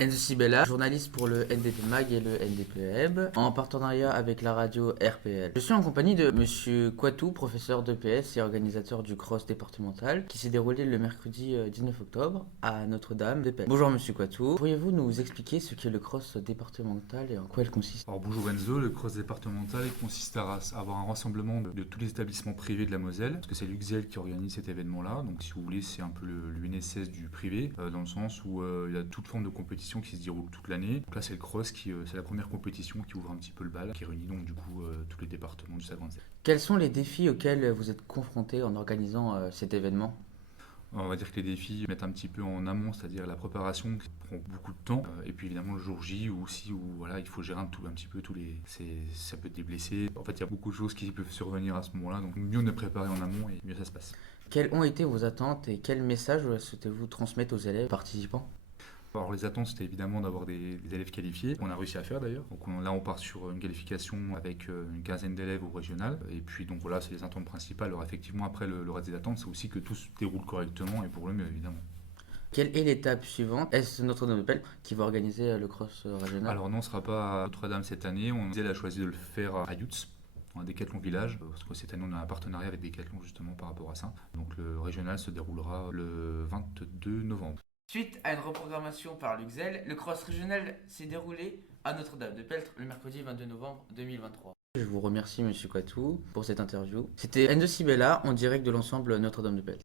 Enzo Sibella, journaliste pour le NDP Mag et le NDP Web, en partenariat avec la radio RPL. Je suis en compagnie de Monsieur Quatou, professeur d'EPS et organisateur du cross départemental, qui s'est déroulé le mercredi 19 octobre à Notre-Dame d'Épelle. Bonjour Monsieur Quatou, pourriez-vous nous expliquer ce qu'est le cross départemental et en quoi il consiste? Alors bonjour Enzo, le cross départemental consiste à avoir un rassemblement de tous les établissements privés de la Moselle, parce que c'est l'UXEL qui organise cet événement-là, donc si vous voulez c'est un peu l'UNSS du privé, dans le sens où il y a toute forme de compétition qui se déroule toute l'année. Donc là c'est le cross c'est la première compétition qui ouvre un petit peu le bal, qui réunit donc du coup tous les départements du Saguenay. Quels sont les défis auxquels vous êtes confrontés en organisant cet événement? On va dire que les défis mettent un petit peu en amont, c'est-à-dire la préparation qui prend beaucoup de temps, et puis évidemment le jour J où aussi où voilà il faut gérer un petit peu tous les, ça peut être des blessés. En fait il y a beaucoup de choses qui peuvent survenir à ce moment-là, donc mieux on est préparé en amont et mieux ça se passe. Quelles ont été vos attentes et quel message souhaitez-vous transmettre aux élèves participants? Alors les attentes c'était évidemment d'avoir des élèves qualifiés, on a réussi à faire d'ailleurs. Donc là on part sur une qualification avec une quinzaine d'élèves au régional, et puis donc voilà c'est les attentes principales. Alors effectivement après le reste des attentes c'est aussi que tout se déroule correctement et pour le mieux évidemment. Quelle est l'étape suivante? Est-ce Notre-Dame-de-Pelle qui va organiser le cross régional? Alors non, on ne sera pas à Notre-Dame cette année. Elle a choisi de le faire à Yutz, à Decathlon Village, parce que cette année on a un partenariat avec Decathlon justement par rapport à ça. Donc le régional se déroulera le 22 novembre. Suite à une reprogrammation par l'UXEL, le cross régional s'est déroulé à Notre-Dame-de-Peltre le mercredi 22 novembre 2023. Je vous remercie Monsieur Quatou pour cette interview. C'était Enzo Sibella en direct de l'ensemble Notre-Dame-de-Peltre.